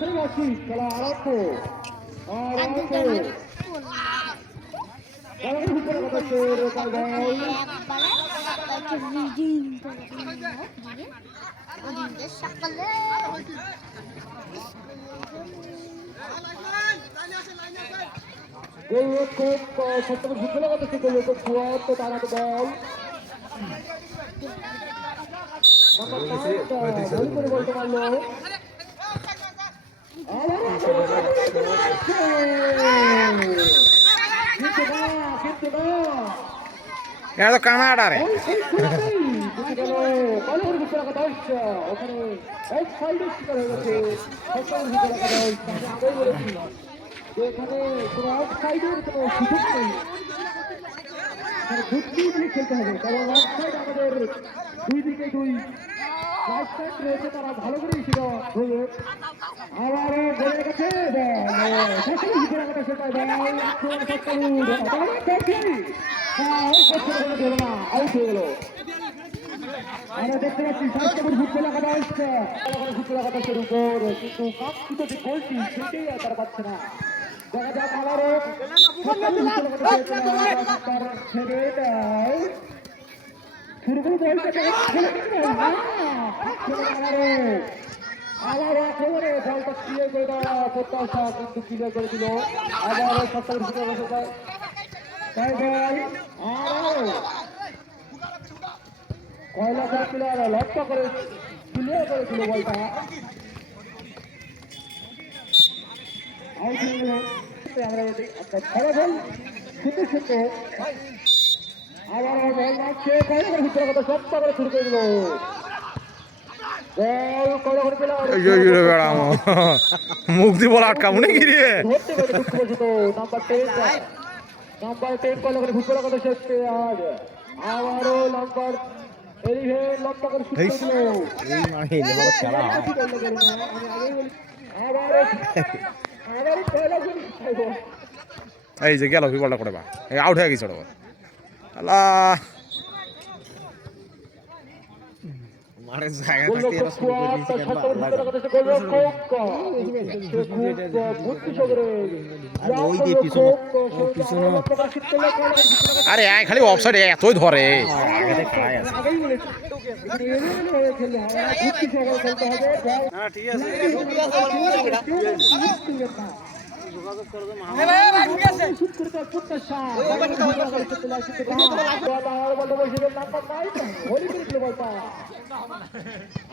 খেলা আরম্ভ আরম্ভ এটা তো কানাডা রে এখানে কোনো আউটসাইডের কোনো সুযোগ নেই, বুদ্ধি দিয়ে খেলতে হবে, কারণ আউটসাইড আমাদের দুই দিকে দুই আউটসাইড রয়েছে, তারা ভালো করেই ছিল ধরবে। আবারও গড়ে গেছে আউট হয়ে গেল। আমরা দেখতে পাচ্ছি সাতটাপুর ফুটবল একাদশ ফুটবল একাদশের উপর, কিন্তু কাঙ্ক্ষিত যে গোলটি সেটাই আর তারা পাচ্ছে না। দেখা যাক আবারও ছেড়ে দেয় শুরু করে আবার একেবারে বলটা ক্লিয়ার করে দেওয়া প্রত্যাশা, কিন্তু ক্লিয়ার করে দিল। আবার সপ্তাহের ভিতরে বসে যায় তাই ভাই আরো কয়লা করে প্লেয়ার লক্ষ্য করে ক্লিয়ার করে দিল বলটা। আউট হয়ে গেল। আমরা ফলাফল শুনতে শুনতে আবার বল মারছে কয়লা করে ভিতরে কথা সপ্তাহ করে শুরু করে দিল। মুখ দিয়ে বলা আটকাবো নাকি রে নাম্বার 10 কল করে ফুটবল কথা শেষে আর আবারও নাম্বার লক্ষ্য করে শুরু করে দিল। এই যে গেল বলটা করে বা আউট হয়ে গেছে ওটা আল্লাহ মারের জায়গা থাকতে এরা শুরু করে দিয়েছে কেন ওই যে পিছনে আরে আয় খালি অফসাইড এতই ধরে আগে খায় আছে না ঠিক আছে যোগাযোগ করে দাও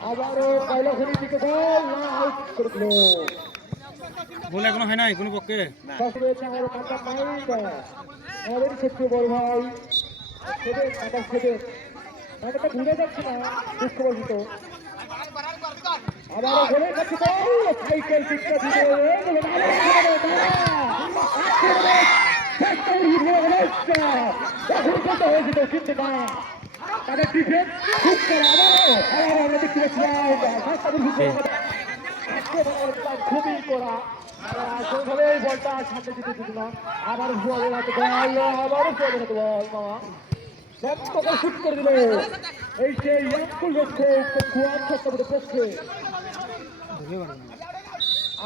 আবারও কয়লা খনি দিকে বল না আউট করে দিল। বল এখনো হয় নাই কোনো পক্ষে আমাদের ক্ষেত্রে বড় ভাই সেবে কাটা সেবে কাটাটা ভুলে যাচ্ছে না দুঃখবশত। আবারও ঘুরে যাচ্ছে সাইকেল পিঠটা দিতে হয়েছিল কিন্তু না তাদের ডিফেন্স খুব করে আবারও আমরা দেখতে পাচ্ছিলাম খুবই করা সেইভাবে বলটা সামনে দিতে দিল। আবার আবারও শুট করে দিল। এই সেই পক্ষে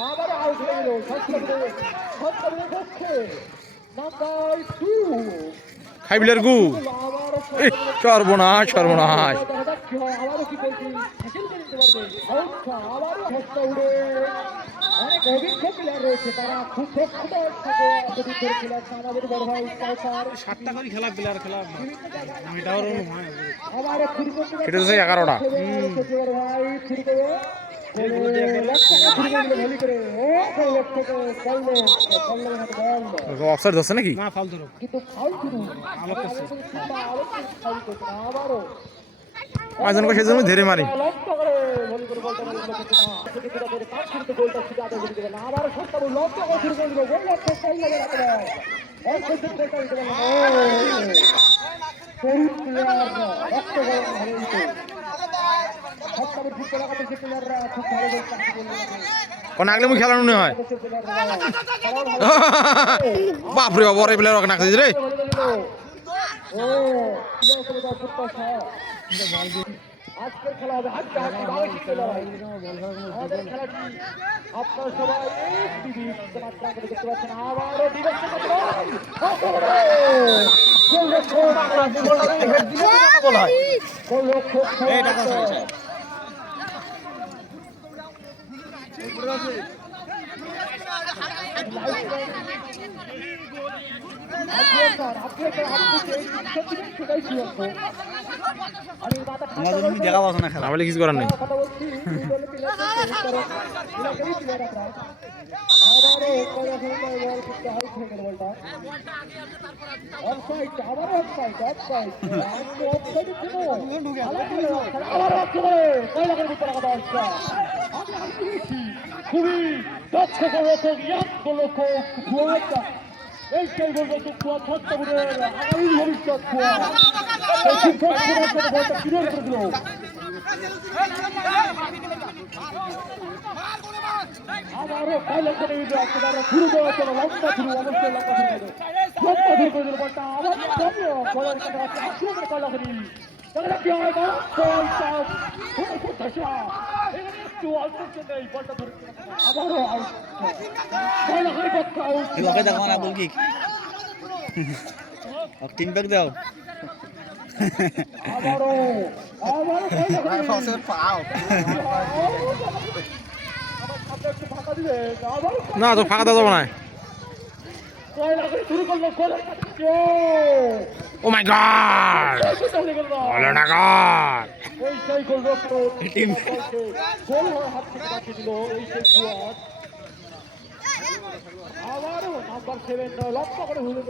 আবারও আউট হয়ে গেল পক্ষে নাম্বার 2 খাইবিলের গু সর্বনাশ সর্বনাশ আবারও কি বলছি আবারও হস্তা উড়ে অনেক অভিজ্ঞ প্লেয়ার রয়েছে, তারা খুব দক্ষতার সাথে খেলার আমাদের বড় ভাই 7টা করে খেলা প্লেয়ার খেলা এটাও আবারও এটা হচ্ছে 11টা ভাই শুরু করে অফসাইড ধরছে নাকি না ফাউল ধরো কিন্তু ফাউল ধরো আবারও পাঁচজন করে সেজন্য ধরে মারি কোন আগলে মুই খেলানো মনে হয় বাপরে বাবা রে প্লেয়ার নাকছে রে আজকের খেলা হবে হাড্ডা হাড্ডি ভালো শিখতে লড়াই আমাদের খেলাটি আপনারা সবাই টিভি মাত্রা করে দেখতে পাচ্ছেন আবারও দিবস দেখা পাচ্ছ না খেলা বলে কিছু করার নেই খুবই দক্ষ এই সেই বলবো আগামী ভবিষ্যৎ ক্লিয়ার করে দিল আবারও পাইলট করে শুরু দেওয়ার জন্য লম্বা শুরু অবশ্যই লম্বা শুরু করে লম্বা শুরু করে দিল বলটা আবার বলার কাছে আক্রমণ পাইল করি কি হয় একটু অল্প নেই বলটা ধরে আবারও দেখো না বল কি টিম ব্যাক দাও না তো ফাঁকা দেবো না ও মাই গড বলো না গড আবারও নাম্বার 7 লক্ষ্য করে হুলে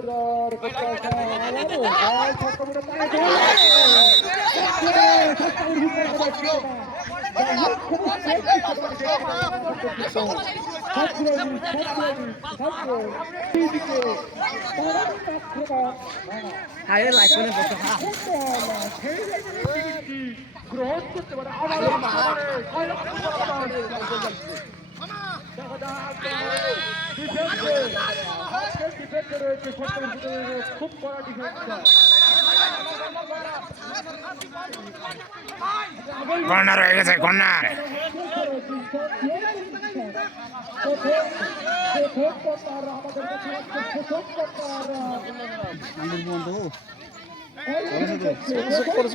গ্রহণ করতে পারে খুব কড়া ডিফেন্স কর্নার হয়ে গেছে কর্নার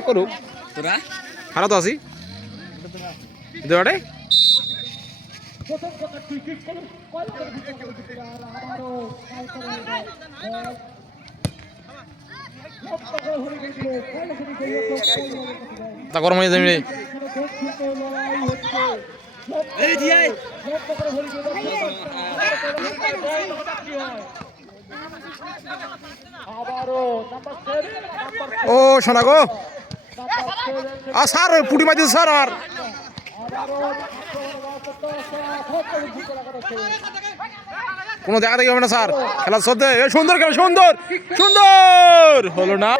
করুক তোরা ভালো তো আছি প্রথম কথা ঠিক তা গরম হয়ে যাবে ও শোনা গো স্যার পুটি মাই দিন স্যার আর কোনো দেখা দেখি হবে না স্যার খেলা সত্যি সুন্দর খেলা সুন্দর সুন্দর হলো না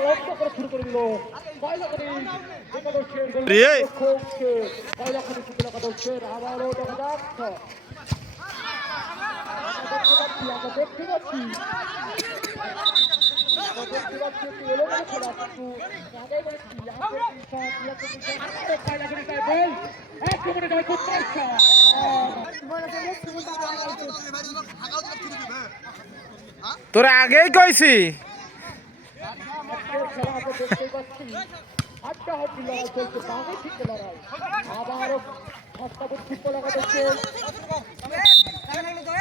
তোরা আগেই কইছি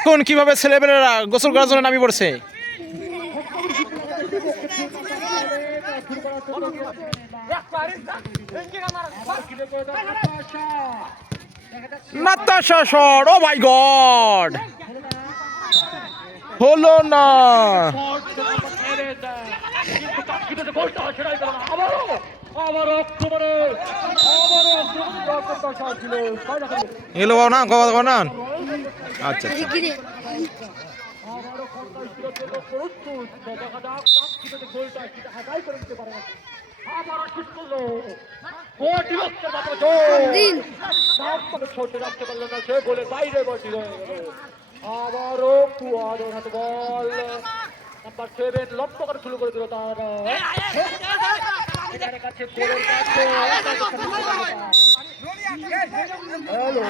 কোন কিভাবে ছেলেমেয়েরা গোসল করার জন্য নামি পড়ছে নাতাশা শট ও মাই গড হলো না এলো না গবা না আচ্ছা আবারও কুয়াদের হাতে বল নাম্বার 7 লক্ষ্য করে শুরু করে দিল তার এখানে কাছে গোলের কাছে হ্যালো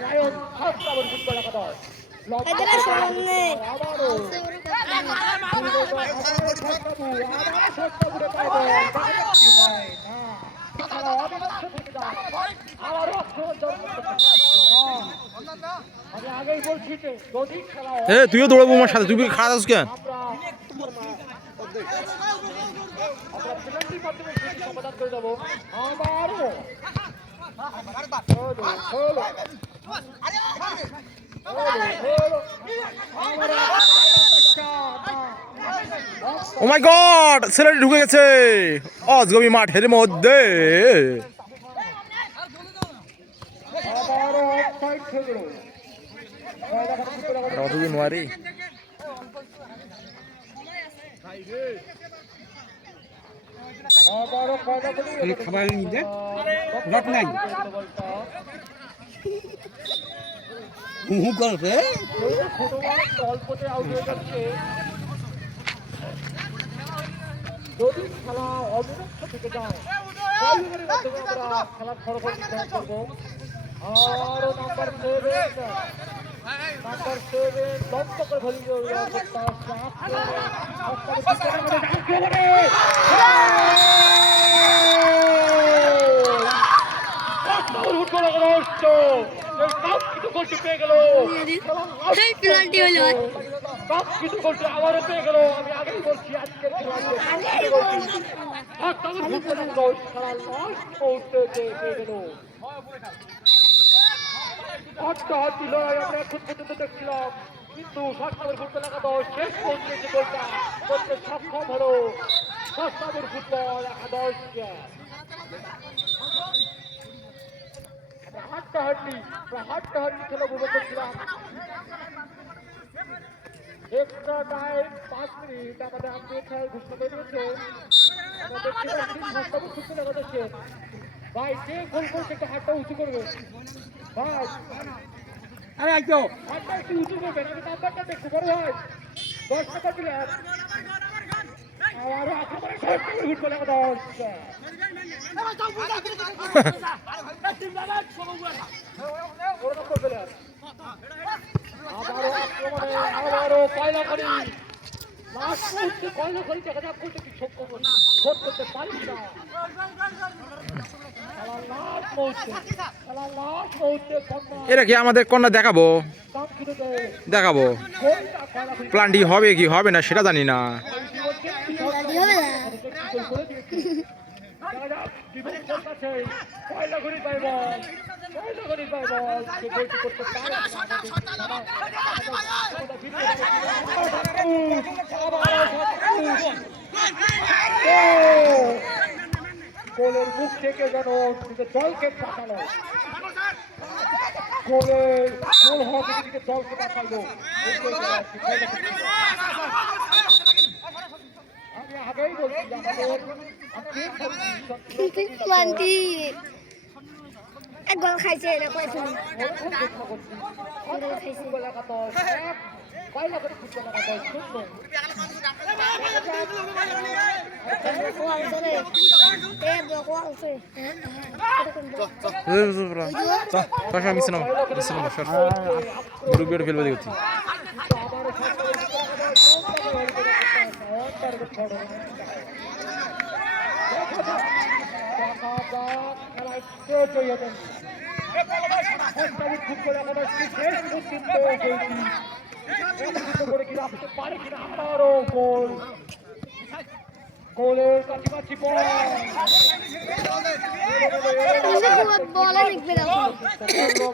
লায়ন ফার্স্ট আবার ফুটবল লাগা এদের সামনে আবারও আমি আগেই বলছি যে যদি খেলা এ তুইও দৌড়াবো আমার সাথে, তুই খারাপ আছিস কেন? আমরা পেনাল্টির মাধ্যমে সেটি সমাধান করে দেবো আবারও ও মাই গড, ছেলেটি ঢুকে গেছে অজগবি মাঠের মধ্যে। আবারও অফসাইড হয়ে গেল অতদিন নোয়ারি আবারও কয়টা করে খাবার নিতে রট নাই হুহু করছে অল্পতে আউট হয়ে যাচ্ছে যদি খেলা অবিনক্ষ থেকে যায় বলিউডের মাধ্যমে আমরা খেলার ফলাফল নির্ধারণ করবো আরো নাম্বার 7 লক্ষ করে ভলি পেয়ে গেল পেনাল্টি হলো কিছু করছে আবারও পেয়ে গেল আমি আগেই বলছি আজকের হাড্ডাহাড্ডি লড়াই আমরা এখন পর্যন্ত দেখছিলাম কিন্তু সস্তাবের ফুটবল একাদশ শেষ পর্যন্ত যে গোলটা করতে সক্ষম হলো সস্তাবের ফুটবল একাদশ হাড্ডাহাড্ডি খেলা উপভোগ করছিলাম এক্সট্রা টাইম 5 মিনিট আমাদের আন্তরিক খেলার ঘোষণা করে দিয়েছে আমরা দেখতে পাচ্ছি সস্তাবের ফুটবল একাদশে ভাই যে গোল করছে একটু হাতটা উঁচু করবে ভাই আরে আইতো হাতটা একটু উঁচু করবেন আমি নাম্বারটা দেখতে পারো ভাই 10 টাকা দিলাম আবার একেবারে সস্তাবের ফুটবল একাদশ ওরকম করবে না আবারও কয়লা করি লাস্ট মুহূর্তে কয়লা করি দেখা যাক করতে কি শোধ করতে পারি না খেলার লাস্ট মুহূর্তে এরা কি আমাদের কন্যা দেখাবো কাঙ্ক্ষিত দেখাবো গোলটা কয়লা করি প্ল্যানটি হবে কি হবে না সেটা জানি না। পেনাল্টি হবে না কয়লা করি পাইব সে গোলটি করতে পারে গোলের মুখ থেকে যেন জলকে পাঠালো গোল হওয়া থেকে জলকে পাঠালো আমি আগেই বলছি পেনাল্টি এক গোল খাইছে এটা কইছিল কয়লা করে ফুটবল একাদশ শূন্য গ্রুপে ফেলবে দেখছি গোলের কাছাকাছি বলে লিখবে না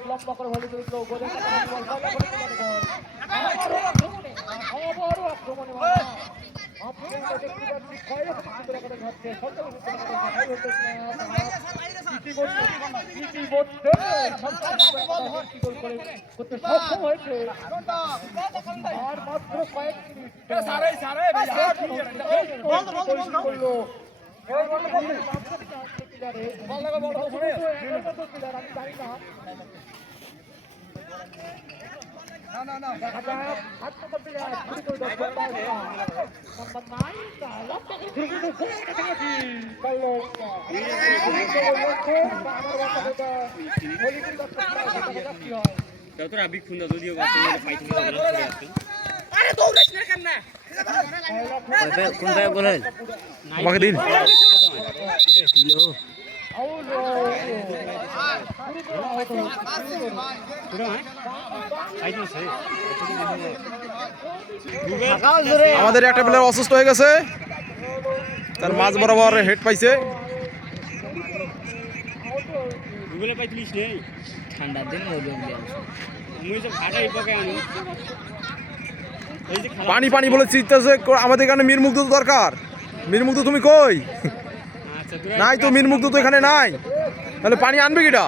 লম্বা করে ভলি দিল গোলের আবারও আক্রমণে আপনারা দেখতে পাচ্ছি কয়েক করে ঘটছে ইতিমধ্যে করতে সক্ষম হয়েছে আর মাত্র কয়েক মিনিট করলো আমি জানি না দেখা যাক হাত পা দিয়ে শুরু করে দশ নম্বর 9 যতটা আবিক খুন্দা যদিও বাচ্চা ফাইটিং করে আসছে কোন ভাই বলেন আমাকে দিন আমাদের একটা প্লেয়ার অসুস্থ হয়ে গেছে, তার মাঝ বরাবর হেড পাইছে। গুগলে পাইছিলিস নেই ঠান্ডার দিন মুই সব ভাটাই পকে আনি এই যে পানি পানি বলে চিত্তাছে আমাদের এখানে মীরমুগ্ধ তো দরকার। মীরমুগ্ধ তুমি কই? আচ্ছা নাই তো, মীরমুগ্ধ তো এখানে নাই, তাহলে পানি আনবে কিটা?